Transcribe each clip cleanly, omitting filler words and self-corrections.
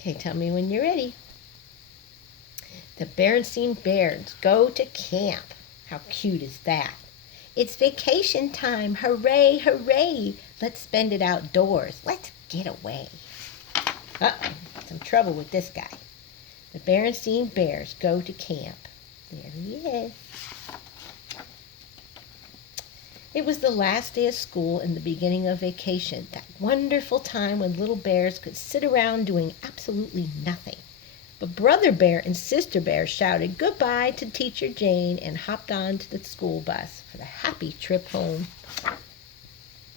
Okay, tell me when you're ready. The Berenstain Bears go to camp. How cute is that? It's vacation time. Hooray, hooray. Let's spend it outdoors. Let's get away. Uh-oh, some trouble with this guy. The Berenstain Bears go to camp. There he is. It was the last day of school and the beginning of vacation, that wonderful time when little bears could sit around doing absolutely nothing. But Brother Bear and Sister Bear shouted goodbye to Teacher Jane and hopped on to the school bus for the happy trip home.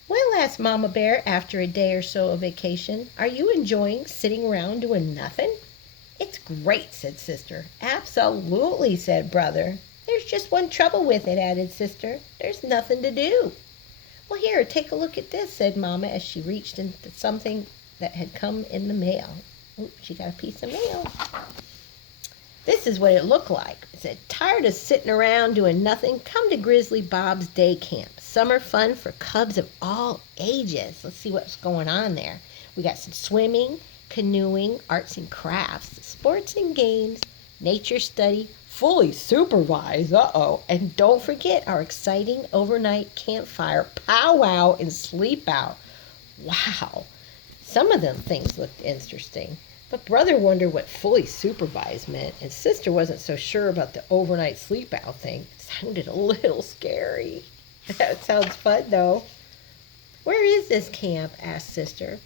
Well, asked Mama Bear after a day or so of vacation, are you enjoying sitting around doing nothing? It's great, said Sister. Absolutely, said Brother. There's just one trouble with it, added Sister. There's nothing to do. Well, here, take a look at this, said Mama as she reached into something that had come in the mail. Ooh, she got a piece of mail. This is what it looked like. It said, tired of sitting around doing nothing? Come to Grizzly Bob's day camp. Summer fun for cubs of all ages. Let's see what's going on there. We got some swimming, canoeing, arts and crafts, sports and games, nature study, fully supervised, and don't forget our exciting overnight campfire powwow and sleep out. Wow, some of them things looked interesting, but Brother wondered what fully supervised meant, and Sister wasn't so sure about the overnight sleep out thing. It sounded a little scary. That sounds fun, though. Where is this camp? Asked Sister.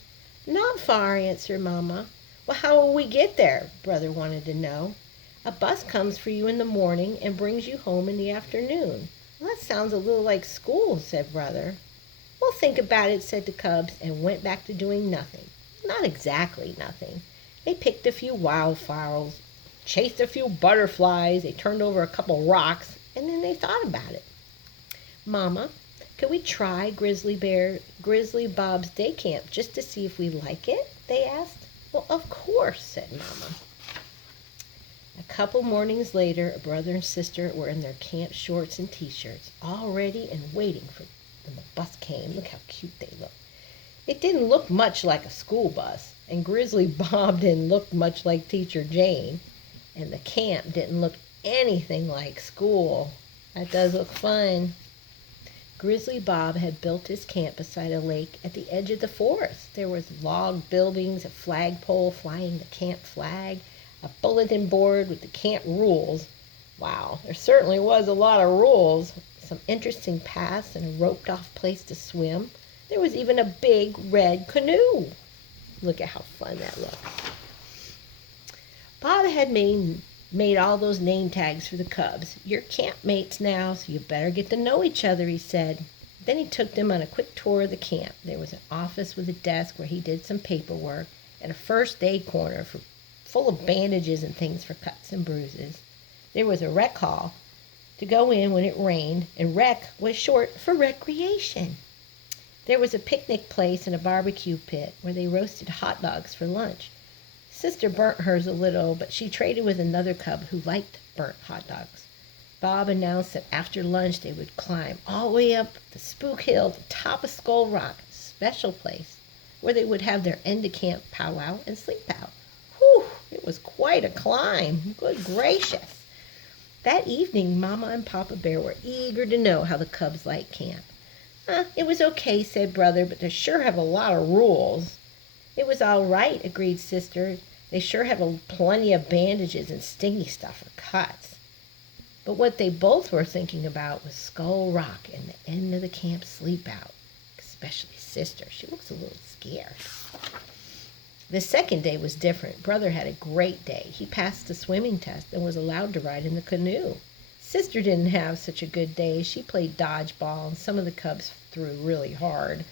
Not far, answered Mama. Well, how will we get there? Brother wanted to know. A bus comes for you in the morning and brings you home in the afternoon. Well, that sounds a little like school, said Brother. Well, think about it, said the cubs, and went back to doing nothing. Not exactly nothing. They picked a few wildflowers, chased a few butterflies, they turned over a couple rocks, and then they thought about it. Mama, could we try Grizzly Bob's day camp just to see if we like it? They asked. Well, of course, said Mama. A couple mornings later, a brother and sister were in their camp shorts and t-shirts, all ready and waiting for when the bus came. Look how cute they look. It didn't look much like a school bus, and Grizzly Bob didn't look much like Teacher Jane, and the camp didn't look anything like school. That does look fun. Grizzly Bob had built his camp beside a lake at the edge of the forest. There was log buildings, a flagpole flying the camp flag, a bulletin board with the camp rules. Wow, there certainly was a lot of rules. Some interesting paths and a roped-off place to swim. There was even a big red canoe. Look at how fun that looks. Bob had made all those name tags for the cubs. You're campmates now, so you better get to know each other, he said. Then he took them on a quick tour of the camp. There was an office with a desk where he did some paperwork and a first aid corner full of bandages and things for cuts and bruises. There was a rec hall to go in when it rained, and rec was short for recreation. There was a picnic place and a barbecue pit where they roasted hot dogs for lunch. Sister burnt hers a little, but she traded with another cub who liked burnt hot dogs. Bob announced that after lunch they would climb all the way up the Spook Hill to the top of Skull Rock, a special place where they would have their end-of-camp powwow and sleep out. Whew, it was quite a climb. Good gracious. That evening, Mama and Papa Bear were eager to know how the cubs liked camp. It was okay, said Brother, but they sure have a lot of rules. It was all right, agreed Sister. They sure have plenty of bandages and stingy stuff for cuts. But what they both were thinking about was Skull Rock and the end of the camp sleep out, especially Sister. She looks a little scared. The second day was different. Brother had a great day. He passed the swimming test and was allowed to ride in the canoe. Sister didn't have such a good day. She played dodgeball, and some of the cubs threw really hard.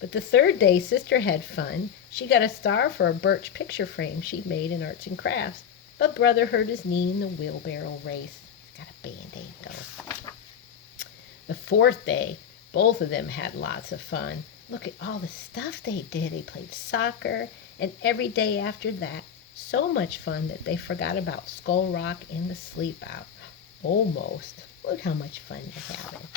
But the third day, Sister had fun. She got a star for a birch picture frame she'd made in arts and crafts. But Brother hurt his knee in the wheelbarrow race. He's got a Band-Aid, though. The fourth day, both of them had lots of fun. Look at all the stuff they did. They played soccer, and every day after that, so much fun that they forgot about Skull Rock and the sleep out. Almost. Look how much fun they're having.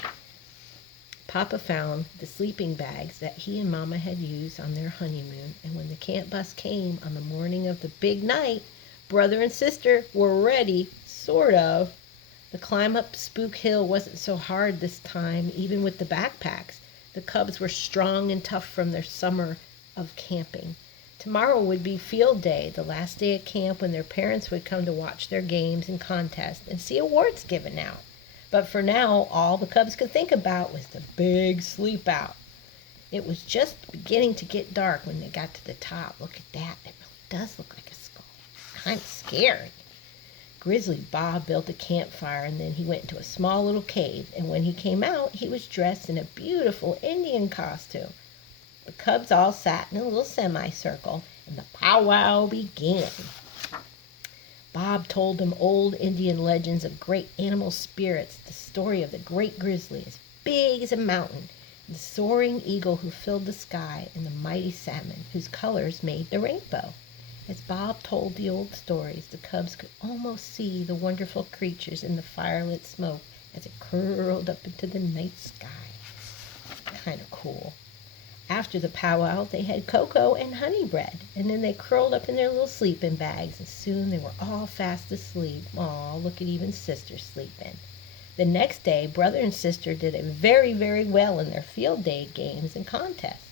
Papa found the sleeping bags that he and Mama had used on their honeymoon, and when the camp bus came on the morning of the big night, brother and sister were ready, sort of. The climb up Spook Hill wasn't so hard this time, even with the backpacks. The cubs were strong and tough from their summer of camping. Tomorrow would be field day, the last day at camp when their parents would come to watch their games and contests and see awards given out. But for now, all the cubs could think about was the big sleep out. It was just beginning to get dark when they got to the top. Look at that. It really does look like a skull. Kind of scary. Grizzly Bob built a campfire, and then he went into a small little cave, and when he came out, he was dressed in a beautiful Indian costume. The cubs all sat in a little semicircle, and the powwow began. Bob told them old Indian legends of great animal spirits, the story of the great grizzly, as big as a mountain, the soaring eagle who filled the sky, and the mighty salmon, whose colors made the rainbow. As Bob told the old stories, the cubs could almost see the wonderful creatures in the firelit smoke as it curled up into the night sky. Kind of cool. After the powwow, they had cocoa and honey bread, and then they curled up in their little sleeping bags, and soon they were all fast asleep. Aw, look at even sister sleeping. The next day, brother and sister did very, very well in their field day games and contests.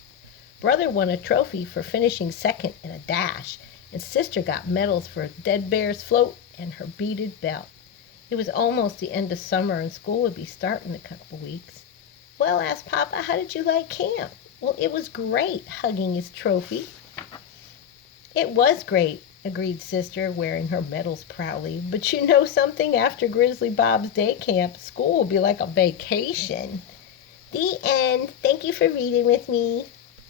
Brother won a trophy for finishing second in a dash, and sister got medals for a dead bear's float and her beaded belt. It was almost the end of summer, and school would be starting in a couple weeks. Well, asked Papa, how did you like camp? Well, it was great, hugging his trophy. It was great, agreed sister, wearing her medals proudly. But you know something? After Grizzly Bob's day camp, school will be like a vacation. The end. Thank you for reading with me.